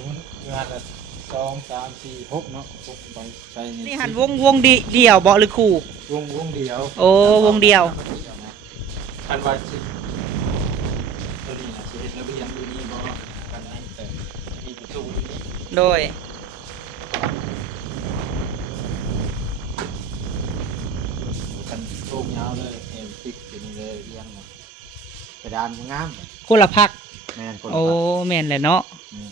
มมติงานละ2 3 4 6เนาะ6ไปใส่นี่หันวงเดี่ยวบ่หรือคู่วงเดียวโอ้วงเดียวคันว่าสิตัวนี้นะสิเฮ็ดระเบียงอยู่นี่บ่กันนั้นแต่มีประตูอยู่นี่ โดยกันโค้งยาวเลยเอ็มติ๊กอยู่นี่เลยเรียงหมดกระดานงาม คนละพักแม่นคน โอ้แม่นแหละเนาะ อืม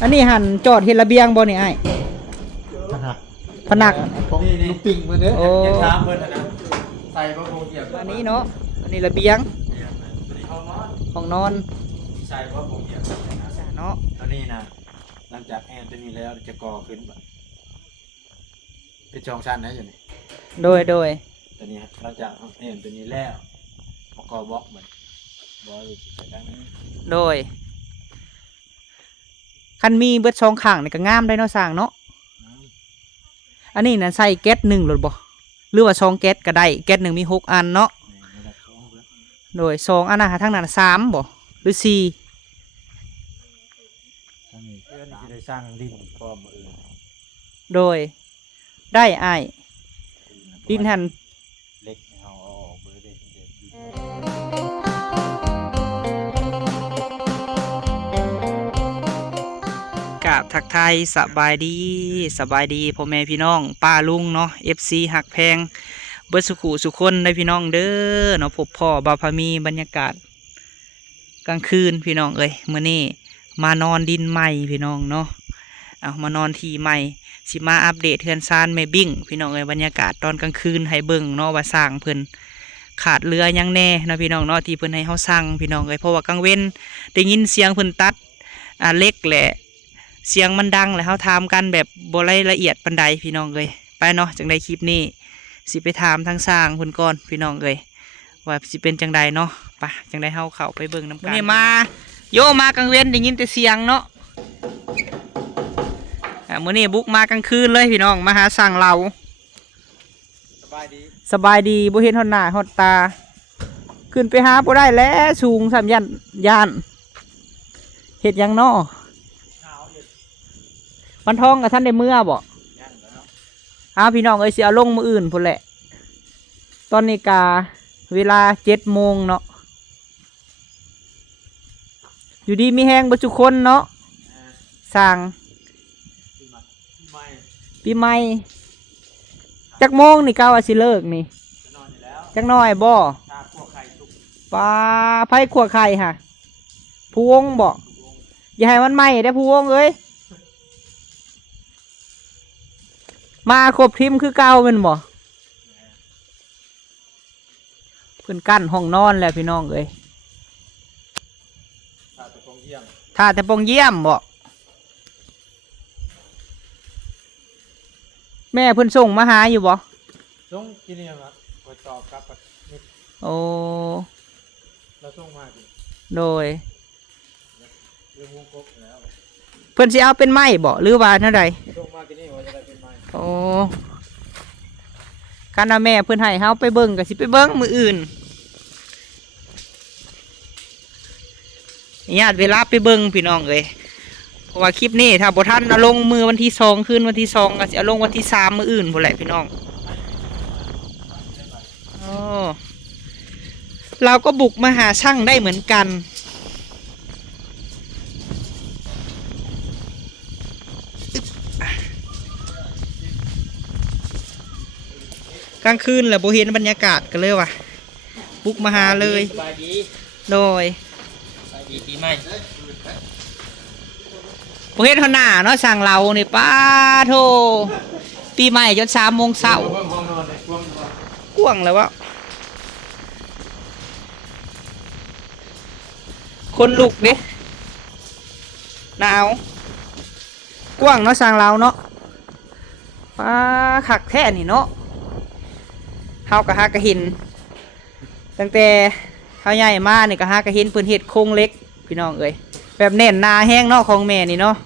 อันนี้หันจอดเฮ็ดระเบียงบ่นี่อ้าย พนัก นี่ลูกปิ่งเพิ่นเด้อ โอ้ อย่าถามเพิ่นนะใส่บ่โหเกี่ยว อันนี้เนาะอันนี้ระเบียง ตัวนี้ห้องนอน ห้องนอน ใส่บ่โหเกี่ยวนะ เนาะ ตัวนี้นะหลังจากแอนตัวนี้แล้วจะก่อขึ้นแบบเป็นจองชั้นนะอยู่นี่ โดยตัวนี้หลังจากแอนตัวนี้แล้วมาก่อบล็อกเหมือนบอยไปทางนี้ โดยคันมีเบิด2ข้างนี่ก็งามได้เนาะสร้างเนาะอันนี้น่ะใส่แก๊ส1หรือบ่หรือว่า2แก๊สก็ได้แก๊ส1มี6อันเนาะโดย2อันน่ะทางนั้น3บ่หรือ4 ทางนี้เพื่อนที่ได้สร้างดินพร้อมมืออื่น โดยได้อ้ายดินหัน เล็กเอาออกเบอร์เด็ดดิน กราบทักทายสบายดีพ่อแม่พี่น้องป้าลุงเนาะ FC หักแพงเบิดสุขุสุคนได้พี่น้องเด้อเนาะพบพ่อบาวพามีบรรยากาศกลางคืนพี่น้องเอ้ยมื้อนี้มานอนดินใหม่พี่น้องเนาะเอามานอนที่ใหม่สิมาอัปเดตเทือนซานแม่บิ้งพี่น้องเอ้ยบรรยากาศตอนกลางคืนให้เบิ่งเนาะว่าสร้างเพิ่นขาดเรือยังแน่เนาะพี่น้องเนาะที่เพิ่นให้เฮาสร้างพี่น้องเอ้ยเพราะว่ากลางเว้นได้ยินเสียงเพิ่นตัดเล็กแหละเสียงมันดังแล้วเขาถามกันแบบบ่รายละเอียดปันใดพี่น้องเลยไปเนาะจังใดคลิปนี้สิไปถามทางสร้างเพิ่นก่อนพี่น้องเลยว่าสิเป็นจังใดเนาะไปจังใดเฮาเข้าไปเบิ่งน้ำกันนี่มาโยมากลางเว้นได้ยินแต่เสียงเนาะมื้อนี้บุกมากลางคืนเลยพี่น้องมาหาสร้างเราสบายดีบ่เห็นฮอดหน้าฮอดตาขึ้นไปหาบ่ได้แล้วสูง3ย่านเฮ็ดหยังเนาะวันทองกับท่านได้เมื่อบ่พี่น้องเอ้ยสิเอาลงมืออื่นพุ่นแหละตอนนี้กาเวลา7 โมงเนาะอยู่ดีมีแห้งบัจุคนเนาะสั่งปีใหม่จักโมงนี่ก้าวสิเลิกนี่จักน้อยบ่ปลาไผ่ขัวไข่ค่ะพวงบ่อย่าให้มันไหม้ได้พวงเอ้ยมาครบทีมคือเก่าเป็นบ่เพิ่นกั้นห้องนอนแล้วพี่น้องเอ้ยถ้าแต่ปงเยี่ยมบ่แม่เพิ่นส่งมาหาอยู่บ่ส่งที่นี่ครับไปตอบกับนิด โอ้ เราส่งมาดิ โดย เรื่องวงกบแล้ว เพิ่นสิเอาเป็นไม้บ่หรือว่าเท่าใดส่งมาที่นี่ว่าจะได้เป็นไม้ โอ้คันว่าแม่เพิ่นให้เฮาไปเบิ่งก็สิไปเบิ่งมื้ออื่นญาติเวลาไปเบิ่งพี่น้องเอ้ยเพราะว่าคลิปนี้ถ้าบ่ทันเอาลงมือวันที่2คืนวันที่2ก็สิเอาลงวันที่3มื้ออื่นพุ่นแหละพี่น้องโอ้เราก็บุกมาหาช่างได้เหมือนกันกลางคืนแหละบ่เห็นบรรยากาศกันเลยว่ะบุกมาหาเลยโดยปีใหม่บ่เห็นหน้าเนาะสั่งเรานี่ป้าโทปีใหม่จน3 โมงเช้ากว้างแล้ววะคนลุกดิหนาวกว้างเนาะสั่งเราเนาะป้าขักแท้นี่เนาะเฮากะหากะหินตั้งแต่เฮาใหญ่มานี่กะหากะหินเพิ่นเฮ็ดโครงเล็กพี่น้องเอ้ยแบบแน่นหนาแห้งเนาะของแม่นี่เนาะ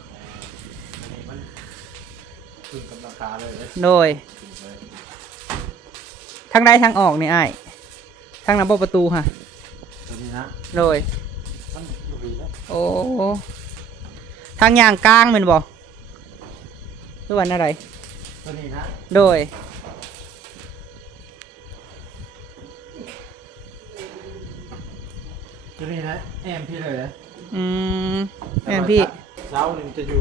โดยทางใดทางออกนี่อ้ายทางนั้นบ่ประตูค่ะ ตัวนี้นะ โดย มันอยู่ดีแล้ว โอ้ทางย่างกลางแม่นบ่หรือว่าอะไร ตัวนี้นะ โดย ตัวนี้นะแอมพี่เลยนะ อืมแม่นพี่ เสานี่มันจะอยู่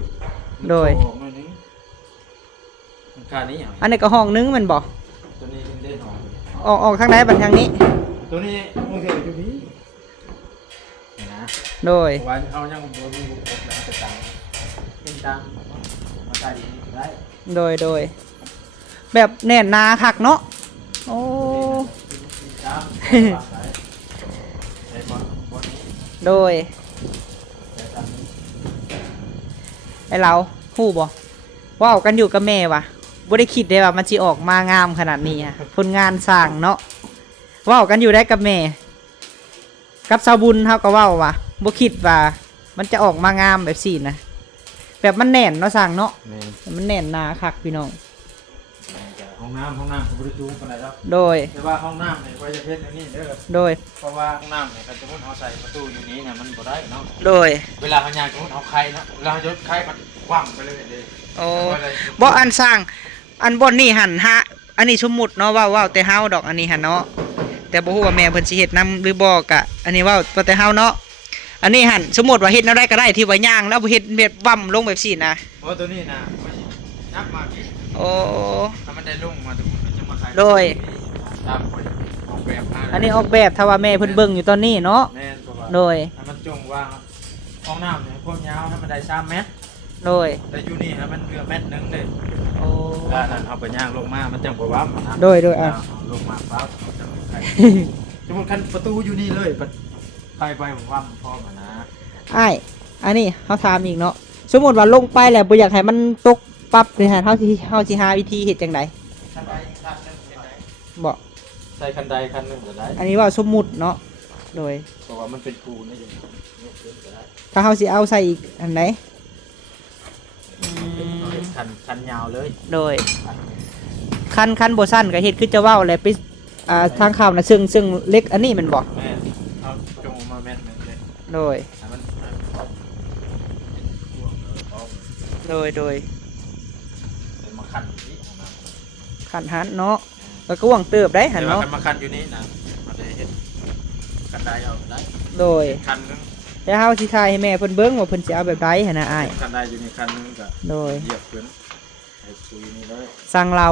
โดย มันโผล่ออกมานี้มันการนี้อย่าง อันนี้ก็ห้องนึงแม่นบ่ ตัวนี้เป็นเด่นหอม ออกทางไหนบัดทางนี้ ตัวนี้มึงเคยอยู่พี่เห็นนะ โดย วันเอายังบนมีบุกบกแล้วจะตามเป็นตามมาใส่ดีได้ โดย แบบแน่นหนาคักเนาะโอ้ ตามวางไว้ในบนนี้ โดย แต่ตามนี้ ไอเราฮู้บ่ว้าวกันอยู่กับแม่วะบ่ได้คิดได้ว่ามันสิออกมางามขนาดนี้ฮะผลงานสร้างเนาะว้าวกันอยู่ได้กับแม่ กับสาวบุญเฮาก็เว้าว่าบ่คิดว่ามันจะออกมางามแบบสี่นะแบบมันแน่นเนาะสร้างเนาะ แม่น มันแน่นหนาคักพี่น้อง ห้องน้ำเขาบริจูงกันไหนแล้ว โดย แต่ว่าห้องน้ำเนี่ยไว้จะเพชรอันนี้เด้อ โดย เพราะว่าห้องน้ำเนี่ยเขาจะมุ่งเอาใส่ประตูอยู่นี้เนี่ยมันบ่ได้เนาะ โดย เวลาเขายางจะมุ่งเอาใครเนาะเวลาเขายกใครมันกว้างไปเลยเลย โอ้บ่อันสร้างอันบ่นนี่หันฮะอันนี้สมมุติเนาะเว้าแต่เฮาดอกอันนี้หันเนาะแต่บ่ฮู้ว่าแม่เพิ่นสิเฮ็ดนํหรือบ่กะอันนี้เว้าแต่เฮาเนาะอันนี้หันสมมุติว่าเฮ็ดแนวใดก็ได้ที่ว่าย่างแล้วบ่เฮ็ดแบบว่ำลงแบบซี่นะ เพราะตัวนี้นะมันนับมาพี่ โอ้ ถ้ามันได้ลงมาตรงนี้มันจะมาขาย โดย ตามคนออกแบบมา อันนี้ออกแบบถ้าว่าแม่เพิ่นเบิ่งอยู่ตอนนี้เนาะ แน่นเพราะว่า โดย ให้มันจงวางห้องน้ำเนี่ยพวกยาวให้มันได้3 เมตร โดย แต่อยู่นี่ให้มันเหลือ1 เมตรเลย โอ้ ถ้านั้นเอาไปย่างลงมามันจังบ่ว่ามันนะ โดยอ่ะ เอาลงมาปั๊บมันจะไม่ใครสมมุติคันประตูอยู่นี่เลยไปผมว่ามันพอมานะ อ้ายอันนี้เฮาถามอีกเนาะสมมุติว่าลงไปแล้วบ่อยากให้มันตกปั๊บนี่ฮะเฮาสิหาวิธีเฮ็ดจังได๋ คันใดคันหนึงเป็นไง บ่ ใส่คันใดคันหนึงก็ได้ อันนี้ว่าสมมุติเนาะโดย เพราะว่ามันเป็นปูนได้อยังยกขึ้นก็ได้ ถ้าเฮาสิเอาใส่อีกอันไหน เอาเฮ็ดคันยาวเลย โดยคันบ่สั้นก็เฮ็ดคือจะเว้าแหละไปทางข่าวน่ะซึ่งเล็กอันนี้แมันบ่ แม่เอาจงมาแม่นๆเลย โดย ให้มันเป็นพวกเอา โดยเป็นมาคันอยู่นี่ของมัน ขันหันเนาะแล้วก็หวังเติบได้หัน แต่ว่า เนาะ คันมาคันอยู่นี่นะเอาได้เห็นคันใดเอาได้ โดย คันหนึง แล้วเฮาสิทายให้แม่เพิ่นเบิ่งว่าเพิ่นสิเอาแบบใดหั่นน่ะอ้าย คันใดอยู่ในคันหนึงก็ โดย เหยียบขึ้นให้คุยนี่เลย สั่งเรา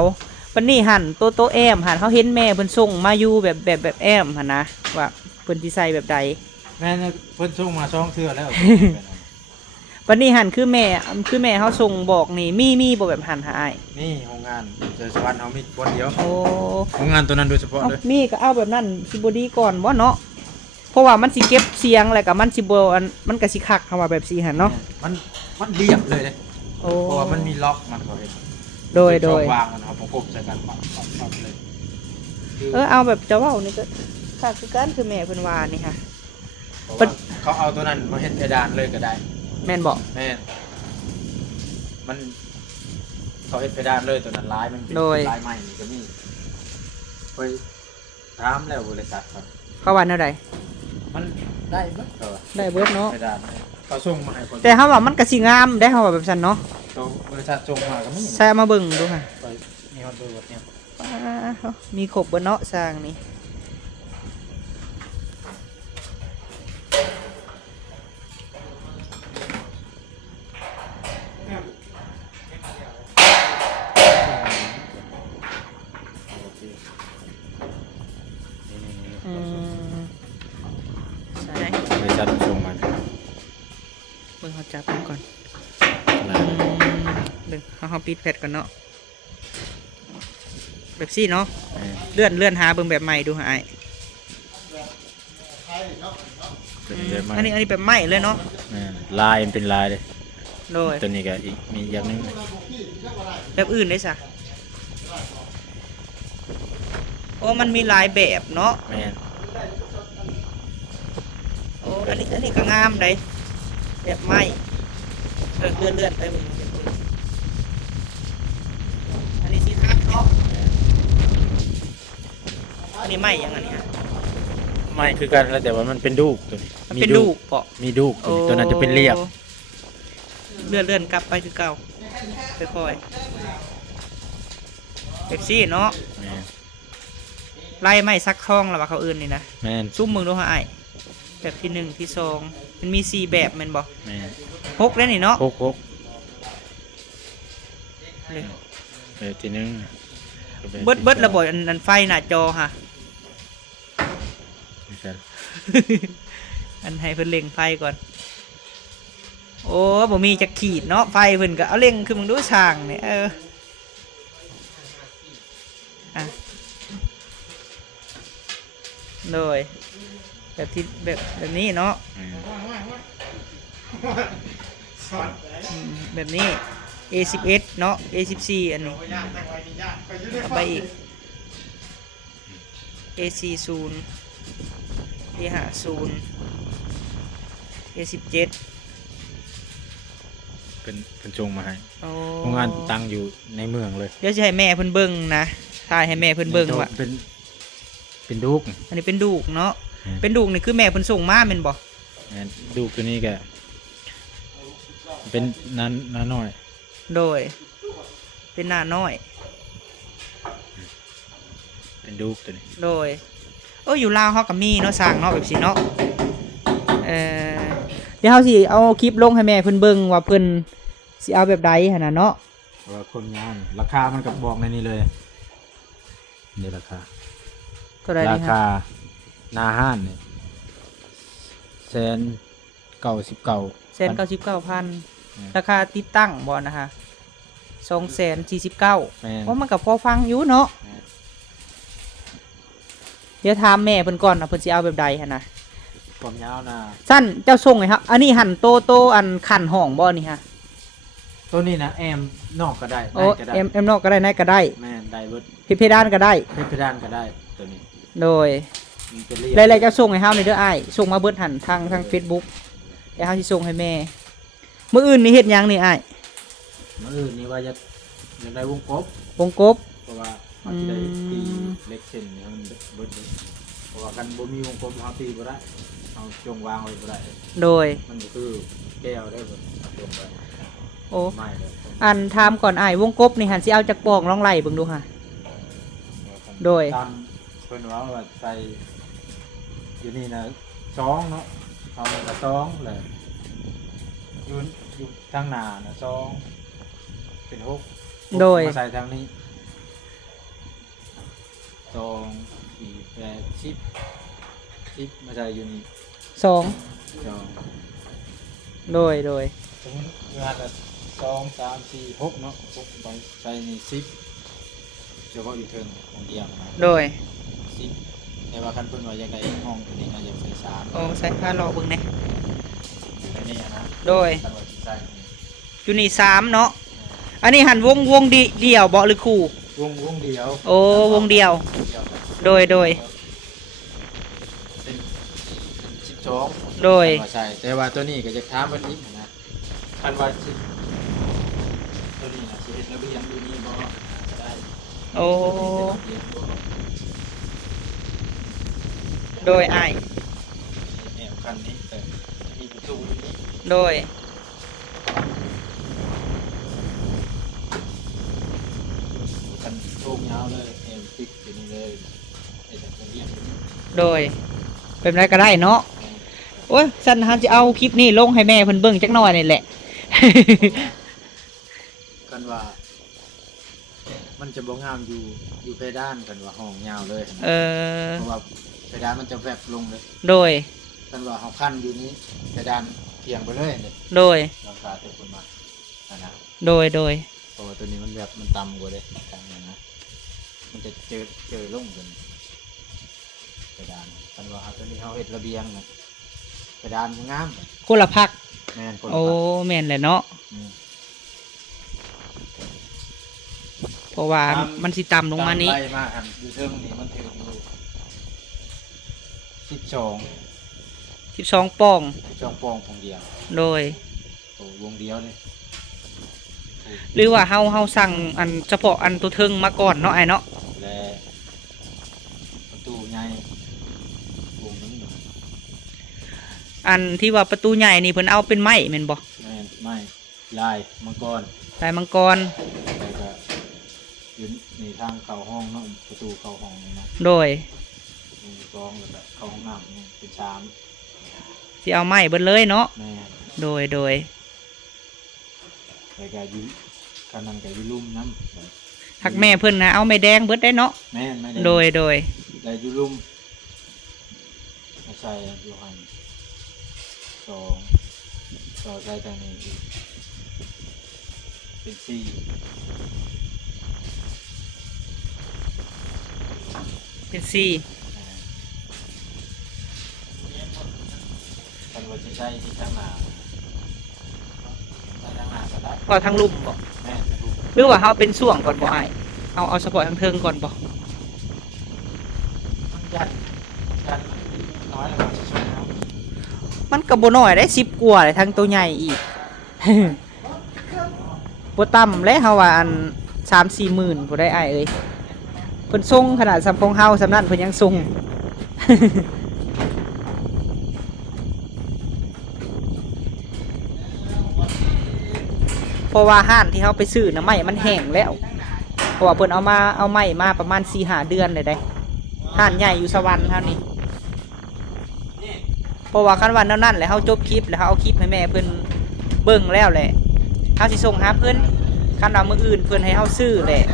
ปานนี้หันโตแอมหันเฮาเห็นแม่เพิ่นส่งมาอยู่แบบแอมหั่นนะว่าเพิ่นสิใส่แบบใด แม่เนี่ยเพิ่นส่งมาช่องเทื่อแล้ว ปานนี้หันคือแม่เฮาส่งบอกนี่มีบ่แบบหันหาอ้าย นี่โรงงานเจอสวรรค์เอามีคนเดียว โอ้ โรงงานตัวนั้นโดยเฉพาะ เอา เลย มีก็เอาแบบนั้นสิบ่ดีก่อนบ่เนาะเพราะว่ามันสิเก็บเสียงแล้วก็มันสิบ่มันก็สิคักเฮาว่าแบบซี่หั่นเนาะ มันเรียบเลยเลย โอ้ เพราะว่ามันมีล็อกมันเขาเห็น โดย ช่องวางมันเอาประกบใส่กันปักเลยคือ เอาแบบจะเว้านี่ก็คักคือกันคือแม่เพิ่นว่านี่ค่ะ เพราะว่าเขาเอาตัวนั้นมาเฮ็ดเพดานเลยก็ได้ แม่นบ่ แม่นมันเขาเฮ็ดเพดานเลยตัวนั้นลายมันเป็นลายใหม่นี่ก็มีไปถามแล้วบริษัทครับ เขาว่าแนวใด มันได้เบิดเหรอ ได้เบิดเนาะ เพดานเขาส่งมาให้คน แต่เฮาว่ามันก็สิงามได้เฮาว่าแบบซั่นเนาะ ตัวบริษัทส่งมาก็มี ใส่เอามาเบิ่งดูค่ะ ไปมีคนดูแบบเนี้ย มีครบเบิดเนาะสร้างนี่อืมใช่ บริษัทส่งมา เบิ่งเขาจับมันก่อนเบิ่งเขาปิดแพทก่อนเนาะแบบซี่เนาะเลื่อนหาเบิ่งแบบใหม่ดูหาไอ้อันนี้แบบใหม่เลยเนาะ ลายมันเป็นลายเลย โดย ตัวนี้ก็อีกมีอย่างนึง แบบอื่นได้สะโอ้มันมีหลายแบบเนาะ แม่น โอ้อันนี้ก็งามเลยแบบใหม่เลื่อนไปเบิ่งอันนี้สีทับเนาะอันนี้ใหม่ยังอันนี้ฮะ ไ ไม่คือกันแล้วแต่ว่ามันเป็นดูกตัวนี้ มันเป็นดูกเปาะ มีดูกตัวนี้ตัวนั้นจะเป็นเรียบ เลื่อนกลับไปคือเก่าค่อยๆเอฟซีเนาะ แม่น ไล่ไม่ซักทองแล้วว่าเขาอื่นนี่นะ แม่น ซุ่มมึงดูฮะไอแบบที่1ที่2มันมี4แบบแมันบอก แม่น 6แล้วนี่เนาะ หก เลย ทีนึง เบิดระบบอันไฟหน้าจอฮะ อันให้เพิ่นเล็งไฟก่อนโอ้บ่มีจะขีดเนาะไฟเพิ่นก็เอาเล็งคือมึงดูช่างเนี่ยอ่ะโดยแบบที่แบบนี้เนาะแบบนี้ A11 เนาะ A14 อันนี้เอาไปอีก A40 A50 A17 เป็นจงมาให้ โอ้ โรงงานตั้งอยู่ในเมืองเลย เดี๋ยวจะให้แม่เพิ่นเบิ่งนะถ่ายให้แม่เพิ่นเบิ่งว่า เป็นดูก อันนี้เป็นดูกเนาะ อืม เป็นดูกนี่คือแม่เพิ่นส่งมาแม่นบ่ แม่นดูกตัวนี้ก็เป็นน้าน้อย โดย เป็นหน้าน้อย เป็นดูกตัวนี้ โดยอยู่ลาวเฮาก็มีเนาะสร้างเนาะแบบสิเนาะเดี๋ยวเฮาสิเอาคลิปลงให้แม่เพิ่นเบิ่งว่าเพิ่นสิเอาแบบใดหั่นน่ะเนาะ เพราะว่าคนงานราคามันก็บอกในนี้เลยนี่ราคา เท่าใด รา นี่ คา ฮะ หน้าห้านเนี่ย199,000 ราคาติดตั้งบ่นะคะ249,000 แม่น เพราะมันก็พอฟังอยู่เนาะเดี๋ยวถามแม่เพิ่นก่อนนะเพิ่นสิเอาแบบใดหั่นน่ะ ความยาวนะ สั้นเจ้าส่งไงครับอันนี้หั่นโตอันขันห้องบ่นี่ฮะ ตัวนี้นะแอมนอกก็ได้ โอ้ ในก็ได้ เอ็มนอกก็ได้ในก็ได้ แม่นได้เบิด เพดานก็ได้ เพดานก็ได้ตัวนี้ โดย มันเป็นเรียบ หลายๆเจ้าส่งให้เฮาในเด้ออ้ายส่งมาเบิดหั่นทาง Facebook แล้วเฮาสิส่งให้แม่มื้ออื่นนี่เฮ็ดหยังนี่อ้าย มื้ออื่นนี่ว่าจะได้วงกบ วงกบ เพราะว่าเขาจะได้ตีเล็กเส้นนี่มันเบิดเลยเพราะว่ากันบ่มีวงกบเขาตีบ่ได้เอาจงวางไว้บ่ได้ โดย มันก็คือแก้วได้บ่จงไป โอ้ ไม่เลย อันถามก่อนอ้ายวงกบนี่หั่นสิเอาจากปองลองไล่เบิ่งดูค่ะ โดย ตามเพิ่นว่าใส่อยู่นี่นะ2เนาะเอามันก็2เลยอยู่ทางหน้านะ2เป็น6 โดย มาใส่ทางนี้2 4 8 10มาใส่อยู่นี่ สอง 2 โดย สมมติงานละ2 3 4 6เนาะ6ต้องใส่นี่10เฉพาะอยู่เทิงของเดียวนะ โดย 10แต่ว่าคันเพิ่นว่าอยากได้ห้องตัวนี้น่าจะใส่3 โอ้ใส่ผ้ารอเบิ่งแหน่ อยู่ในนี้นะ โดย คันว่าสิใส่นี่ อยู่นี่3เนาะอันนี้หั่นวงเดียวบ่หรือคู่ วงเดียว โอ้วงเดียว เดียว โดย เป็น12 โดย คันว่าใส่แต่ว่าตัวนี้ก็จะถามเพิ่นอีกนะคันว่าสิตัวนี้นะสิเฮ็ดระเบียงอยู่นี่บ่ได้ โอ้โดยอ้าย เนี่ยคันนี้แต่มีประตูอยู่นี่ โดย คันโค้งยาวเลยเอ็มติดอยู่นี่เลยไอ้แบบเรียบ โดย เป็นไรก็ได้เนาะโอ้ยสันฮันจะเอาคลิปนี้ลงให้แม่เพิ่นเบิ่งจักหน่อยนี่แหละ กันว่า มันจะบ่งามอยู่เพดานกันว่าห้องยาวเลยนะ เพราะว่าเพดานมันจะแวบลงเลย โดย กันว่าเฮาคั่นอยู่นี้เพดานเพียงไปเลยเนี่ย โดย ราคาแต่คุณมานะ โดย เพราะว่าตัวนี้มันแบบมันต่ำกว่าเลยต่างอย่างนะมันจะเจอลงกันเพดานกันว่าเอาตัวนี้เฮาเฮ็ดระเบียงนะเพดานมันงาม คนละพัก แม่นคนละ โอ้ ฝั่ง แม่นแหละเนาะ อืม เพราะว่ามันสิต่ำลงมานี้ ไล่มาอันอยู่เทิงนี่มันถืออยู่12ป้อง 12ปองของเดียว โดย โอ้วงเดียวนี่ หรือว่าเฮาสั่งอันเฉพาะอันตัวเทิงมาก่อนเนาะไอ้เนาะ และประตูใหญ่วงหนึง อันที่ว่าประตูใหญ่นี่เพิ่นเอาเป็นไม้แม่นบ่ แม่นไม่ลายมังกร ลายมังกร แล้วก็อยู่ในทางเข้าห้องเนาะประตูเข้าห้องนี่นะ โดย มีกองแล้วก็เข้าห้องน้ำนี่เป็นชาม สิเอาไม้เบิดเลยเนาะ แม่น โดยแล้วก็อยู่กันนั่นก็อยู่ลุ่มน้ำ หักแม่เพิ่นนะเอาไม้แดงเบิดได้เนาะ แม่นไม่ได้ โดย แล้วอยู่ลุ่มมาใส่อยู่หันสองต่อใส่ทางนี้อีกเป็นสี่ เป็นสี่ กันว่าจะใช้ที่ข้างหน้าใช้ข้างหน้าก็ได้ ก็ทั้งลุ่มบ่ แม่นลูก หรือว่าเฮาเป็นส่วงก่อนบ่อ้ายเอาเฉพาะทางเทิงก่อนบ่ มันยันน้อยแล้วมันจะช่วยเอา มันก็บ่น้อยได้10กว่าเลยทั้งตัวใหญ่อีก บ่ต่ำเลยเฮาว่าอัน 3-4 หมื่นบ่ได้อ้ายเอ้ยเพิ่นส่งขนาดสำของเฮาสำนั้นเพิ่นยังส่ง เพราะว่าห้านที่เฮาไปซื้อน่ะไม้มันแห้งแล้วเพราะว่าเพิ่นเอาไม้มาประมาณ 4-5 เดือนเลยได้ห้านใหญ่อยู่สวรรค์เฮานี่เพราะว่าคันวันนั้นแหละเฮาจบคลิปแล้วเฮาเอาคลิปให้แม่เพิ่นเบิ่งแล้วแหละเฮาสิส่งหาเพิ่นคันว่ามื้ออื่นเพิ่นให้เฮาซื้อแหละ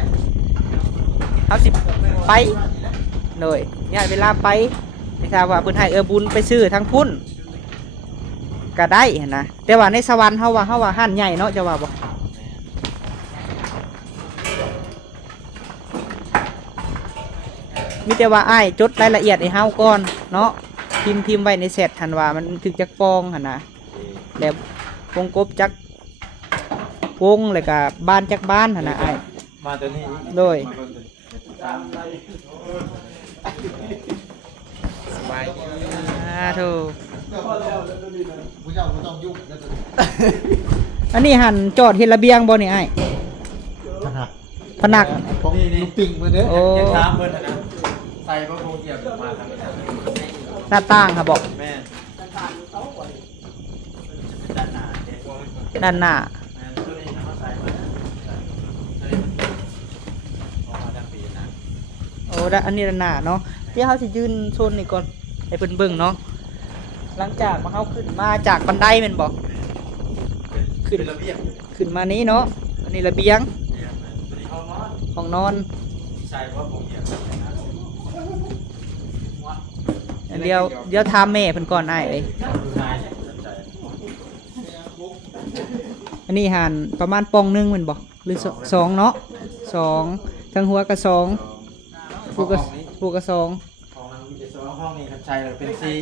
เฮาสิไปโดยย้ายเวลาไปถ้าว่าเพิ่นให้บุญไปซื้อทางพุ่นก็ได้หั้นนะแต่ว่าในสวรรค์เฮาว่าห้านใหญ่เนาะจะว่าบ่มีแต่ว่าอ้ายจดรายละเอียดให้เฮาก่อนเนาะพิมพ์ไว้ในเซตหันว่ามันถึกจักปองหันนะแล้ววงกบจักวงแล้วก็บ้านจักบ้านหันนะอ้าย มาตัวนี้ โดย มาเบิ่งตัวนี้ตาม สบายดีถูก ผู้เจ้าไม่ต้องยุ่งแล้วตัวนี้ อันนี้หันจอดเฮ็ดระเบียงบ่นี่อ้าย ขนาด ผนัก ของลูกปิ่งมาเด้อ โอ้ ยังถามเพิ่นนะใส่พระโคเกียบมาทางนี้ หน้าต่างค่ะบอก แม่นด้านหน้าเด็ก ด้านหน้า แม่นตัวนี้นะมาใส่มาตัวนี้มันออกมาทางปีนะ โอ้ด้านอันนี้ด้านหน้าเนาะเดี๋ยวเฮาสิยืนโซนนี่ก่อนให้เพิ่นเบิ่งเนาะหลังจากมาเฮาขึ้นมาจากบันไดแม่นบ่ เป็นระเบียบ ขึ้นมานี้เนาะอันนี้ระเบียง ตัวนี้ห้องนอน ห้องนอน ใส่พระโคเกียบนะ เดี๋ยวถามแม่เพิ่นก่อนอ้ายเอ้ย ดูนายเนี่ยสนใจ อันนี้หันประมาณปองหนึงแม่นบ่หรือสองเนาะสองทั้งหัวก็สองปูก็สอง ของมันมีแต่สองห้องนี้ครับใช้เป็นซี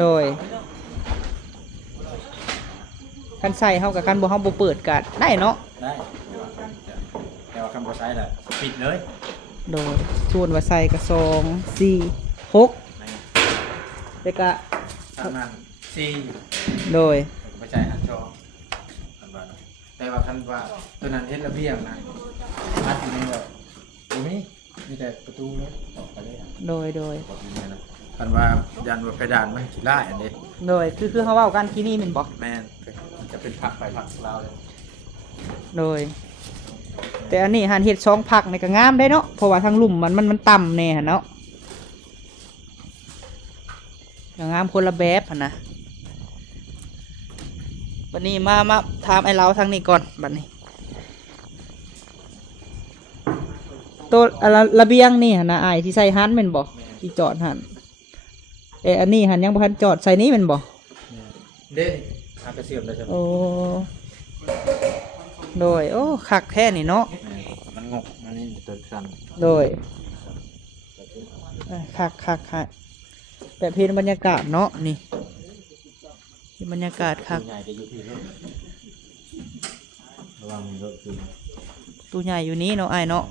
โดยคันใส่เฮากับคันบ่เฮาบ่เปิดก็ได้เนาะ ได้แต่ว่าคำว่าใช้แหละปิดเลย โดยส่วนว่าใส่ก็2 4 6แล้วก็ ทำงานซี โดย ไม่ใช่หันชอคันว่าแต่ว่าคันว่าตัวนั้นเฮ็ดระเบียงนะพัดอยู่ในแบบตรงนี้มีแต่ประตูเลยออกไปเลยอ่ะ โดย บอกอย่างนี้นะคันว่ายันว่าเพดานมันขี้ล่าอันนี้ โดยคือเขาเว้ากันที่นี่แม่นบ่ แม่นมันจะเป็นผักไปผักเราเลย โดย แต่อันนี้หันเฮ็ด2ผักนี่ก็งามได้เนาะเพราะว่าทางลุ่มมันต่ำแน่หั่นเนาะก็งามคนละแบบหั่นนะบัดนี้มาถามไอ้เราทางนี้ก่อนบัดนี้ตัวระเบียงนี่หั่นนะอ้ายที่ใส่หันแม่นบ่ที่จอดหันอันนี้หันยังบ่ทันจอดใส่นี้แม่นบ่ เด้อากระเสียมเลยใช่ไหม โอ้โดยโอ้คักแท้นี่เนาะ มันงกอันนี้ตัวสั้น โดยคักแบบเพียนบรรยากาศเนาะนี่บรรยากาศคัก ใหญ่จะอยู่ที่รถระวังมีรถคือ ตู้ใหญ่อยู่นี้เนาะไอ้ายเนาะ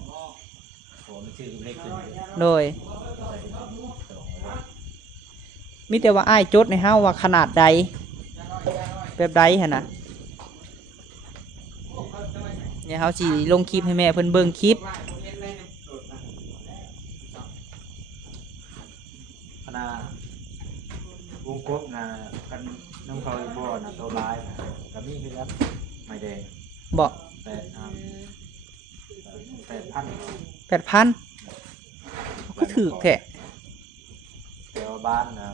โอ้ไม่ชื่อเล็กขึ้น โดยมีแต่ว่าไอ้ายจดในห้าว่าขนาดใดแบบใดฮะนะเนี่ยเขาสิลงคลิปให้แม่เพิ่นเบิ่งคลิป คณะวงกบนะกันน น้ำเขาอีบ่อนะตัวลายนะก็มีคือกันไม่แดง บ่ 8,000 8,000ก็ถูกแท้ แต่ว่าบ้านนะ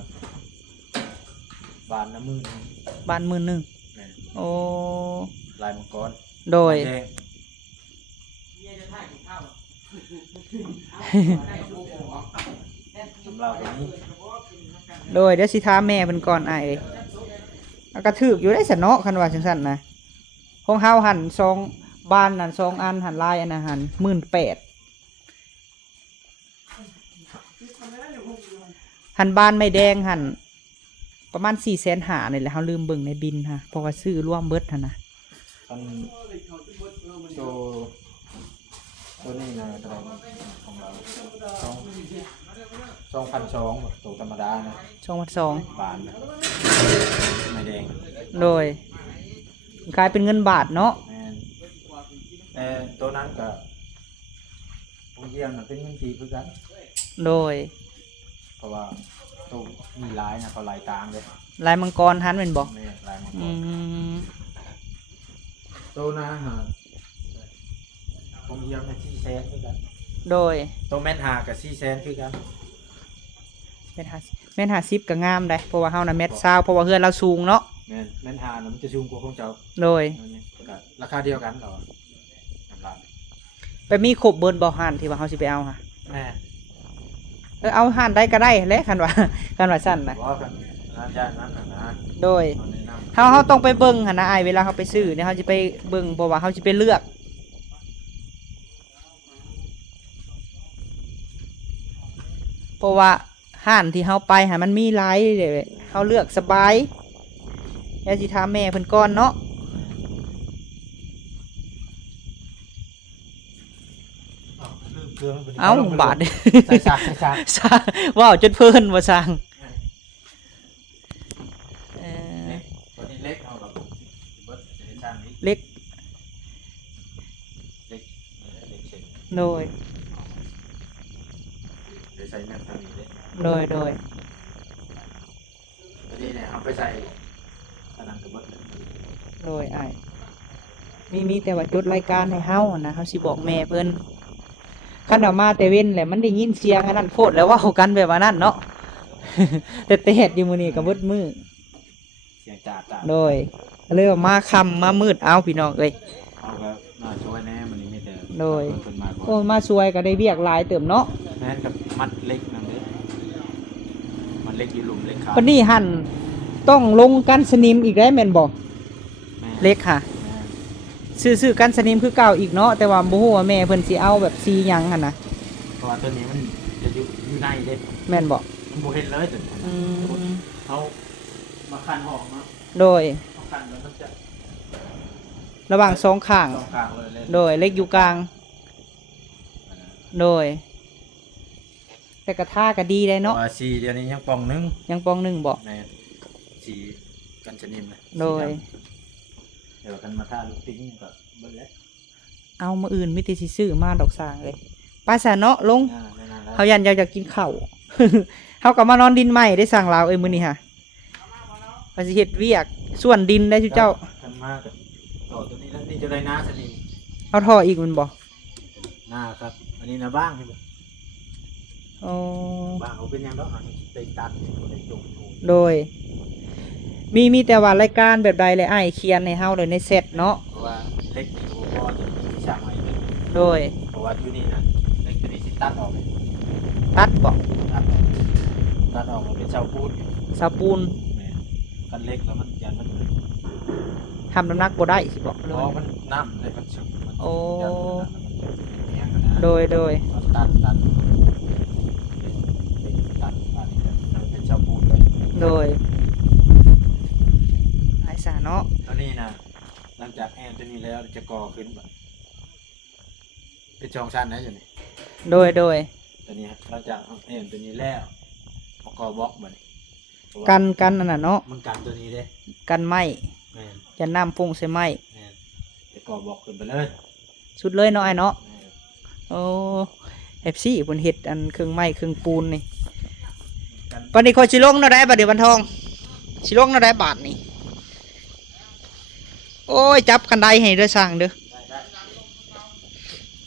บ้านน้ำมือ บ้านมื้อหนึง แม่น โอ้ ลายมังกร โดย แดงสำหรับวันนี้ โดยเดี๋ยวสิถามแม่เพิ่นก่อนอ้ายเอ้ยเอาก็ถูกอยู่ได้ซะเนาะคันว่าจังซั่นนะของเฮาหั่น2บ้านนั่น2อันหั่นลายอันนั้นหั่น18,000หั่นบ้านไม่แดงหั่นประมาณ450,000นี่แหละเฮาลืมเบิ่งในบินฮะเพราะว่าซื้อรวมเบิดหั่นนะ อันตัวนี้นะเท่าไหร่ของเรา2,200ตัวธรรมดานะ 2,200 บานนะไม่แดง โดยกลายเป็นเงินบาทเนาะ แม่นแต่ตัวนั้นก็ผมเยี่ยมนะเป็นเงินกีคือกัน โดย เพราะว่าตัวมีลายนะเขาลายตางเลย ลายมังกรหันเป็นบ่ ไม่ลายมังก อื ร ม ตัวนะฮะผมเยี่ยมนะ400,000คือกัน โดย ตัวแม่นหากับ400,000คือกัน แม่น50ก็งามได้เพราะว่าเฮาน่ะเม็ดซาวเพราะว่าเฮือนเราสูงเนาะ แม่นหานะมันจะสูงกว่าของเจ้า โดย ก็ราคาเดียวกันเหรอน้ำลาย ไปมีครบเบิดบ่หันที่ว่าเฮาสิไปเอาค่ะ แม่ เอาหันได้ก็ได้แหละคันว่า คันว่าซั่นน่ะ ว่ากันร้านย่านนั้นนะ โดย เอาแนะนำ เฮาต้องไปเบิ่งหั่นนะอ้ายเวลาเฮาไปซื้อเนี่ยเฮาสิไปเบิ่งเพราะว่าเฮาสิไปเลือกเพราะว่าห้านที่เฮาไปหามันมีหลายเด้เฮาเลือกสบายแล้วสิถามแม่เพิ่นก่อนเนาะ เครื่อง เอาบาท ใส่ซากใส่ซาก สร้างว้าวจนเพิ่นบ่สร้างเอ่อ ตัวนี้เล็กเอาแบบเบิร์ดในช่างนี้ เล็ก เล็กเช็ค โดย เดี๋ยวใส่แม่ทางนี้เลย โดย ตัวนี้เนี่ยเอาไปใส่กระดังกระเบิดเลย โดยอ้ายมีแต่ว่าจดรายการให้เฮานะเฮาสิบอกแม่เพิ่นคันเอามาแต่เว้นแหละมันได้ยินเสียงอันนั้นโพดแล้วเว่ากันแบบว่านั้นเนาะ แต่เฮ็ดอยู่มื้อนี้ก็เบิดมื้อ เสียงจ่าจ่า โดยก็เลยว่ามาค่ำมามืดเอาพี่น้องเอ้ย เอาก็น่าช่วยแน่มันนี้มีแต่ โดย คนมาก่ โอ้ อน มาช่วยก็ได้เวียกหลายเติมเนาะ แม่นกับมัดเล็กนั่นเลยมันเล็กอยู่หลุมเล็กขา วันนี้หั่นต้องลงกันสนิมอีกได้แม่นบ่ แม่ เล็กค่ะ แม่ ซื้อกันสนิมคือเก่าอีกเนาะแต่ว่าบ่ฮู้ว่าแม่เพิ่นสิเอาแบบสีหยังหั่นน่ะ เพราะว่าตัวนี้มันจะอยู่ในเด้ แม่นบ่ มันบ่เห็นเลยตัวนี้ อืม เขามาคันหอกเนาะ โดย เขาคันแล้วมันจะ ระหว่างสองข้าง ตรงกลางเลย โดยเล็กอยู่กลาง โดย แต่กระทาก็ดีได้เนาะ ว่าสีเดี๋ยวนี้ยังปองหนึง ยังปองหนึ่งบ่ ในสีกันชนิมนะ โดย สีดำเดี๋ยวกันมาท่าลูกปิ้งก็เบิ่งแล้ว เอามาอื่นมิติสิซื้อมาดอกสร้างเลยป้าสาเนาะลง ในนั้นแล้ว เฮายันอยากจะกินข้าว เฮาก็มานอนดินใหม่ได้สั่งลาวเอ้ยมื้อนี้ค่ะว่าสิเฮ็ดเวียกส่วนดินได้จุเจ้า กันมากต่อตัวนี้แล้วนี่จะได้หน้าชนิม เอาท่ออีกมันบ่ หน้าครับ อันนี้นะบ้างใช่ไหม อ๋อ บ้างเขาเป็นยังดอกอันนี้ได้ตัดได้จงอยู่ โดย มีแต่ว่ารายการแบบใดเลยอ้ายเขียนให้เฮาเลยในเซตเนาะ เพราะว่าเล็กนี่โอ้ก็จะมีช่างใหม่เลย โดย เพราะว่าอยู่นี่นะเล็กตัวนี้สิตัดออกเลย ตัดบ่ ตัดออกมันเป็นเสาปูน สาปูน แม่กันเล็กแล้วมันยันมัน ทำน้ำหนักบ่ได้สิบอก เพ เล ราะ ย มันน้ำเลยมันฉุกมัน โอ้ ยันมันเนี้ยกันนะ โดย ตัดตัดอันนี้เป็นเสาปูนเลย โดยไอ้สาเนาะ ตัวนี้นะหลังจากแอนตัวนี้แล้วจะก่อขึ้นแบบเป็นช่องชั้นนะอยู่นี่ โดย ตัวนี้หลังจากแอนตัวนี้แล้วเอาก่อบล็อกมัน กันอันน่ะเนาะ มันกันตัวนี้เด้ กันไหม แม่น อย่าน้ำพุ่งใส่ไหม แม่นจะก่อบล็อกขึ้นไปเลย สุดเลยเนาะไอ้เนาะ แม่น โอ้เอฟซีบนเห็ดอันเครื่องไม้เครื่องปูนนี่ กัน ปันนี้คอยชิลงเนาะได้บัดเดี๋ยวบันทอง สิลงเราได้บาทนี่โอ้ยจับกันไดให้เด้อสร้างเด้อ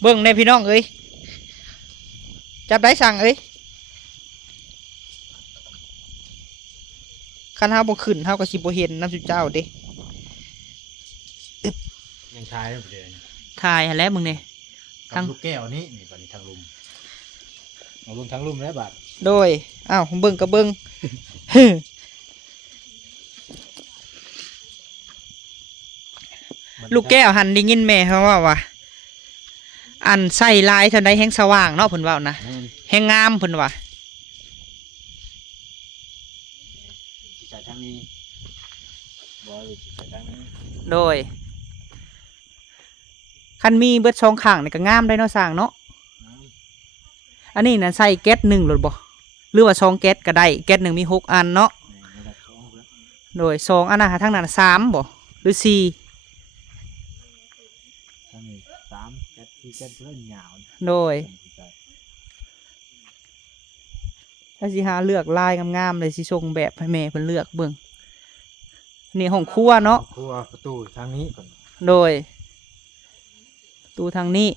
เบิ่งในพี่น้องเอ้ยจับได้สร้างเอ้ยคันเฮาบ่ขึ้นเฮาก็สิบ่เห็นน้ำสุเจ้าเด้ ยังชายไม่เปลี่ยน ถ่ายหั่นแหล้วมึงนี่ ทางลูกแก้วนี้นี่ตอนนี้ทางลุมเอาลุมทางลุมแล้วบาท โดยอ้าวเบิ่งก็เบิ่ง ลูกแก้วหันได้ยินแม่เขาว่าอันใส่ลายเท่าใดแห่งสว่างเนาะเพิ่นเว้านะแห่งงามเพิ่นว่า ใส่ทางนี้บอยใส่ทางนี้ โดยคันมีเบิด2ข้างนี่ก็งามได้เนาะสร้างเนาะอันนี้น่ะใส่แก๊ส1หรือบ่หรือว่า2แก๊สก็ได้แก๊ส1มี6อันเนาะโดย2อันน่ะทางนั้น3บ่หรือ4 ทางนี้3แก๊สที่แก๊สเพื่อนยาว โดยถ้าสิหาเลือกลายงามๆเลยสิส่งแบบให้แม่เพิ่นเลือกเบิ่งนี่ห้องครัวเนาะ ครัวประตูทางนี้ก่อน โดยตู้ทางนี้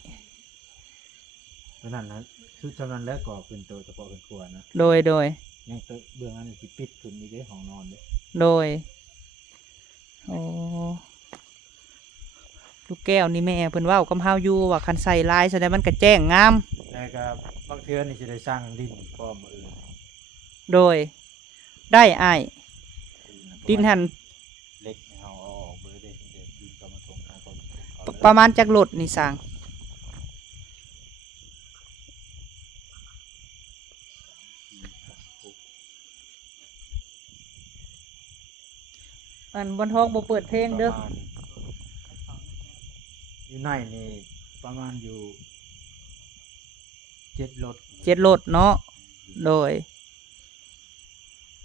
เพราะนั้นนะชุดจำนั้นแล้วก็เป็นตัวเฉพาะเป็นครัวนะ โดยยังตัวเบื้องอันนี้ที่ปิดขึ้นมีได้ห้องนอนเลย โดยโอ้ลูกแก้วนี่แม่เพิ่นเว้ากำเฮาอยู่ว่าคันใส่ลายแสดงมันก็แจ้งงาม แล้วก็บางเทื่อนี่จะได้สร้างดินพร้อมมืออื่น โดยได้อ้ายดินหัน เล็กเอาออกเบอร์เด็กเด็กดินก็มาตรงเอา ประมาณจักรถนี่สร้างอันบนท้องบ่เปิดเพลงเด้อ อยู่ในนี่ประมาณอยู่7 รถ 7รถเนาะโดย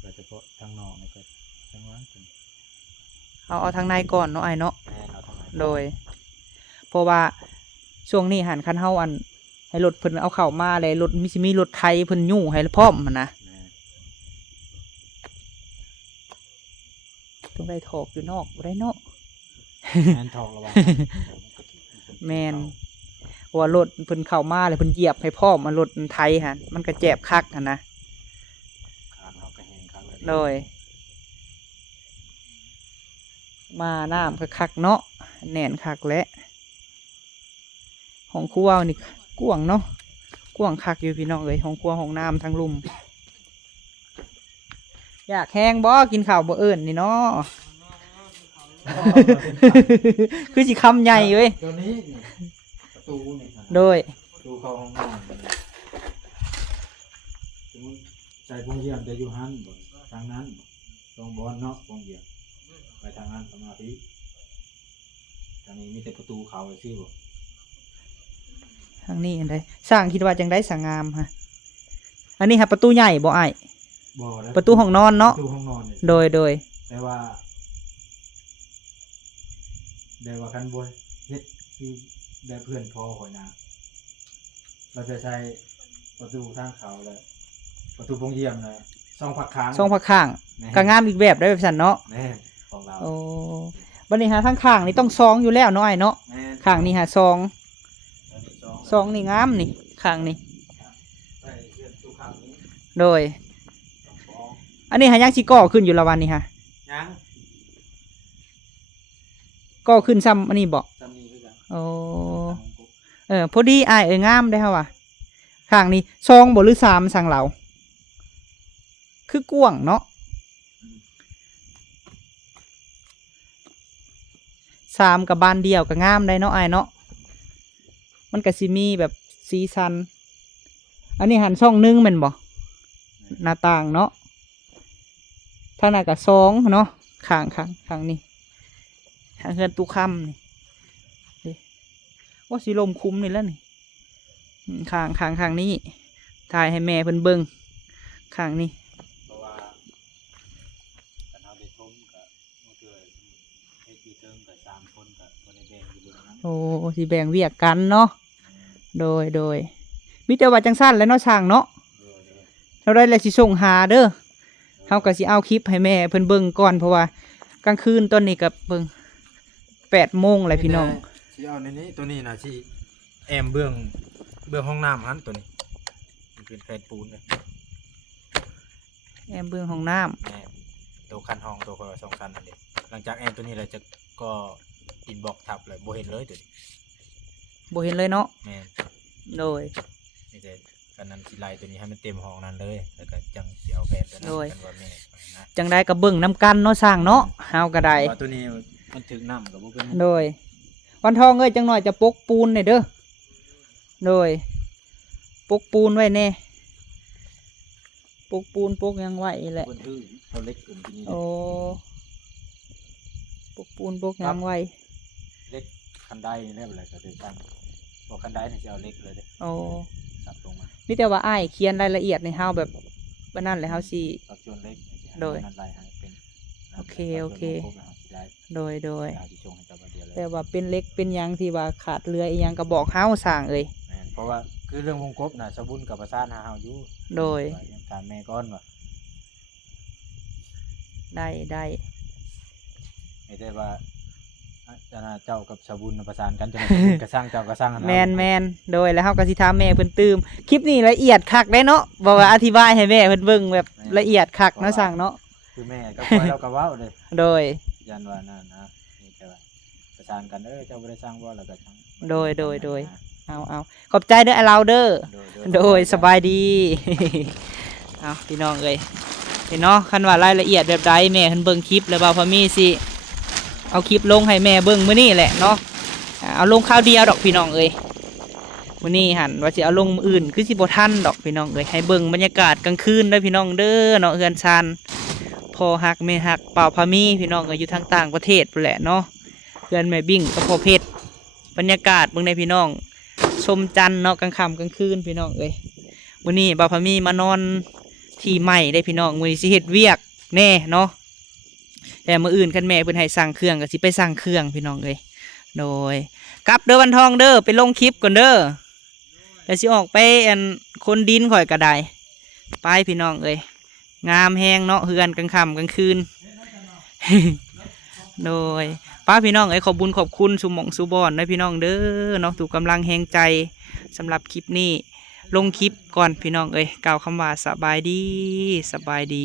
โดยเฉพาะทางนอกนี่ก็ทางล่างเป็น เอาทางในก่อนเนาะอ้ายเนาะ แม่เอาทางไหน โดยเพราะว่าช่วงนี้หันคันเฮาอันให้รถเพิ่นเอาเข้ามาเลยรถมีรถไทยเพิ่นยู่ให้พร้อมหั่นนะ แม่ ต้องได้ถอกอยู่นอกบ่ได้เนาะ แม่นทองระวัง แม่นเพราะว่ารถเพิ่นเข้ามาเลยเพิ่นเหยียบให้พร้อมมารถไทยหั่นมันก็แจบคักหั่นนะ คานเอากระแหงคานเลย โดยมาน้ำคักๆเนาะแน่นคักและห้องครัวนี่กว้างเนาะกว้างคักอยู่พี่น้องเอ้ยห้องครัวห้องน้ำทั้งลุมอยากแห้งบ่กินข้าวบ่เอิ้นนี่เนาะ คือสิคำใหญ่เว้ย ตัวนี้นี่ประตูนี่ครับ โดย ประตูเข้าห้องนอนนี่สมมุติใส่พงเยี่ยมจะอยู่หันบ่ทางนั้นตรงบอนเนาะพงเยี่ยมไปทางนั้นประมาณนี้ทางนี้มีแต่ประตูเขาไว้ซิบ่ ทางนี้อันใดสร้างคิดว่าจังได้สางงามฮะอันนี้ฮะประตูใหญ่บ่อ้าย บ่แล้ว ประตูห้องนอนเนาะ ประตูห้องนอนนี่ โดย แต่ว่าคันบ่เฮ็ดคือได้เพื่อนพอหอยนาเราจะใช้ประตูทางเขาเลยประตูพงเยี่ยมเลยซองผักค้าง ช่องพักข้าง แม่ ก็งามอีกแบบได้แบบสันเนาะ แม่ของเรา โอ้บัดนี้ฮะทั้งข้างนี่ต้องซองอยู่แล้วเนาะอ้ายเนาะ แม่ ข้างนี่ฮะซอง อันนี้ ซองนี่งามนี่ข้างนี่ ใส่เสื้อตู้ข้างนี้ โดย สอง อันนี้ฮะยังสิก่อขึ้นอยู่ละวันนี่ฮะ ยัง ก่อขึ้นซ้ำอันนี้บ่ จำนี้คือกัน โอ้พอดีอ้ายงามได้ฮะว่ะข้างนี้ซองบ่หรือ3สั่งเหลาคือกว้างเนาะ3กับบานเดียวก็งามได้เนาะอ้ายเนาะมันก็สิมีแบบสีสันอันนี้หันช่องนึงแม่นบ่หน้าต่างเนาะทางนั้นก็2เนาะข้างนี้ทางเฮือนตู้ค่ำนี่ว่าสิลมคุ้มนี่แล้วนี่ข้างนี้ถ่ายให้แม่เพิ่นเบิ่งข้างนี้ เพราะว่าคันเอาได้ทมกับมื้อเทื่อเฮ็ดอยู่เทิงกับ3คนกับบ่ได้แบ่งอยู่เบิ่งนั้น โอ้สิแบ่งเวียกกันเนาะโดยมีแต่ว่าจังสั้นแล้วเนาะช่างเนาะ เด้อ เราได้แล้วสิส่งหาเด้อ เฮาก็สิเอาคลิปให้แม่เพิ่นเบิ่งก่อนเพราะว่ากลางคืนตอนนี้ก็เบิ่ง8 โมงแล้วพี่น้อง สิเอาในนี้ตัวนี้นะสิแอมเบื้องห้องน้ำหันตัวนี้มันเป็นแผ่นปูนเลย แอมเบิ่งห้องน้ำ แอมตัวคันห้องตัวคอย2 คันนั่นเองหลังจากแอมตัวนี้เราจะก็อินบ็อกทับเลยโบเห็นเลยตัวนี้ บ่เห็นเลยเนาะ แม่น โดย นี่แต่กันนั้นสิไล่ตัวนี้ให้มันเต็มห้องนั้นเลยแล้วก็จังสิเอาแผ่นตัวนั้น โดย กันว่าแม่นะ จังได้ก็เบิ่งน้ำกันเนาะสร้างเนาะเฮาก็ได้ ว่าตัวนี้มันถึงน้ำกับบ่เป็น โดยวันทองเอ้ยจังหน่อยจะปกปูนหน่อยเด้อโดยปกปูนไว้แน่ปกปูนปกหยังไว้แหละ บนพื้นเขาเล็กกลุ่มที่นี่ โอ้ปกปูนปกหยังไว้ เล็กคันไดนี่เรียกอะไรก็คือตั้งบอกคันไดนี่จะเอาเล็กเลยเด้ โอ้ สับลงมา มีแต่ว่าอ้ายเขียนรายละเอียดในเฮาแบบว่านั่นแหละเฮาสิ สับจนเล็ก โดย นั่นลายให้เป็น โอเคโอเค สับจนวงกลมแล้วเอาสิได้ โดย เอาที่ชงให้เจ้าบ่เดียวเลย แต่ว่าเป็นเล็กเป็นหยังที่ว่าขาดเรืออีหยังก็บอกเฮาสร้างเอ้ย แม่นเพราะว่าคือเรื่องวงกบน่ะสะบุญกับประสานหาเฮาอยู่ โดย ว่าอย่างการแม่ก้อนว่ะ ได้ ไม่ได้ว่าเจ้ากับสะบุญน่ะประสานกันจะให้สะบุญกระสร้างเจ้ากระสร้างอัน แมนโดยแล้วเฮาก็สิถามแม่เพิ่นตื่มคลิปนี้ละเอียดคักได้เนาะบอกว่าอธิบายให้แม่เพิ่นเบิ่งแบบละเอียดคักเนาะสร้างเนาะ คือแม่ก็คอยเราก็เว้าเลย โดย ยันว่านั่นนะนี่แต่ว่าประสานกันเจ้าบ่ได้สร้างบ่แล้วก็ช่าง โดย เอาขอบใจเด้อไอ้เราเด้อโดยสบายดี เอาพี่น้องเอ้ยเห็นเนาะคันว่ารายละเอียดแบบใดแม่เพิ่นเบิ่งคลิปแล้วบ่าวพอมีสิเอาคลิปลงให้แม่เบิ่งมื้อนี้แหละเนาะเอาลงคราวเดียวดอกพี่น้องเอ้ยมื้อนี้หั่นว่าสิเอาลงมื้ออื่นคือสิบ่ทันดอกพี่น้องเอ้ยให้เบิ่งบรรยากาศกลางคืนเด้อพี่น้องเด้อเนาะเฮือนชานพ่อฮักแม่ฮักป่าวพามีพี่น้องเอ้ยอยู่ทางต่างประเทศพุ่นแหละเนาะเฮือนแม่บิ่งกับพ่อเพชรบรรยากาศเบิ่งได้พี่น้องชมจันทร์เนาะกลางค่ำกลางคืนพี่น้องเอ้ยมื้อนี้บ่าวพามีมานอนที่ใหม่ได้พี่น้องมื้อนี้สิเฮ็ดเวียกแน่เนาะแต่มื้ออื่นคันแม่เพิ่นให้สั่งเครื่องก็สิไปสั่งเครื่องพี่น้องเอ้ยโดยกลับเด้อวันทองเด้อไปลงคลิปก่อนเด้อแล้วสิออกไปอันคนดินข่อยก็ได้ไปพี่น้องเอ้ยงามแฮงเนาะเฮือนกลางค่ำกลางคืน โดยป้าพี่น้องเอ้ยขอบบุญขอบคุณสุหมองสุบอนนะพี่น้องเด้อเนาะถูกกำลังแหงใจสำหรับคลิปนี้ลงคลิปก่อนพี่น้องเอ้ยกล่าวคำว่าสบายดี